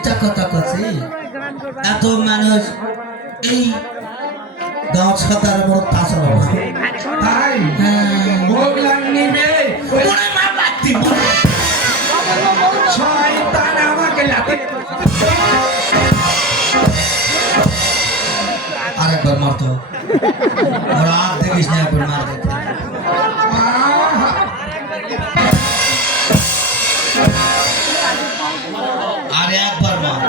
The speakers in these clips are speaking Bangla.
মিথ্যা কথা কছি এত মানুষ এই গাঁও সাতার বড় তাছাড়া তাই হ্যাঁ। বগলাম নিবে ওই ওরে মা বাতি শয়তান আমাকে লাথি আরেকবার মারতো। আর দেখিস না একবার মার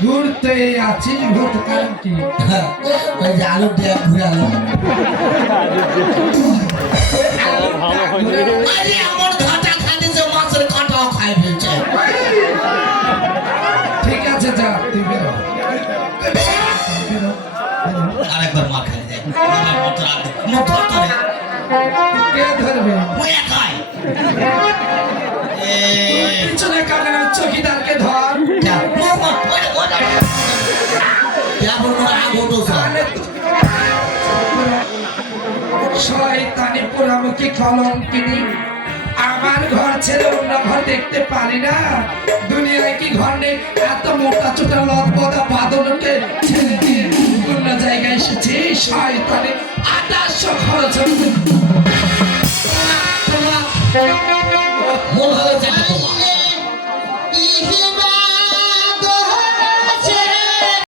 ঘুরতে আছি কারণ কি ওই যে আলু দিয়ে ঘুরে আলো। আমার কাটা খাইছে মাছের কাটাও খাই ফেলছে। ঠিক আছে যা তুই বেরো। বেরো, বেরো। আরেকবার মা খাই দে মতো মতো কে ধরবে? পিছনে চকিদারকে ধর। শয়তানি পোড়ামুখী কলঙ্কিনী আমার ঘর ছেড়ে অন্য ঘর দেখতে পারি না। দুনিয়ায় কি ঘর নেই? এত মোটা চোটা লতপদা বাদলকে ছেড়ে দিয়ে অন্য জায়গায় এসেছে। শয়তানি আঠাশশো খরচ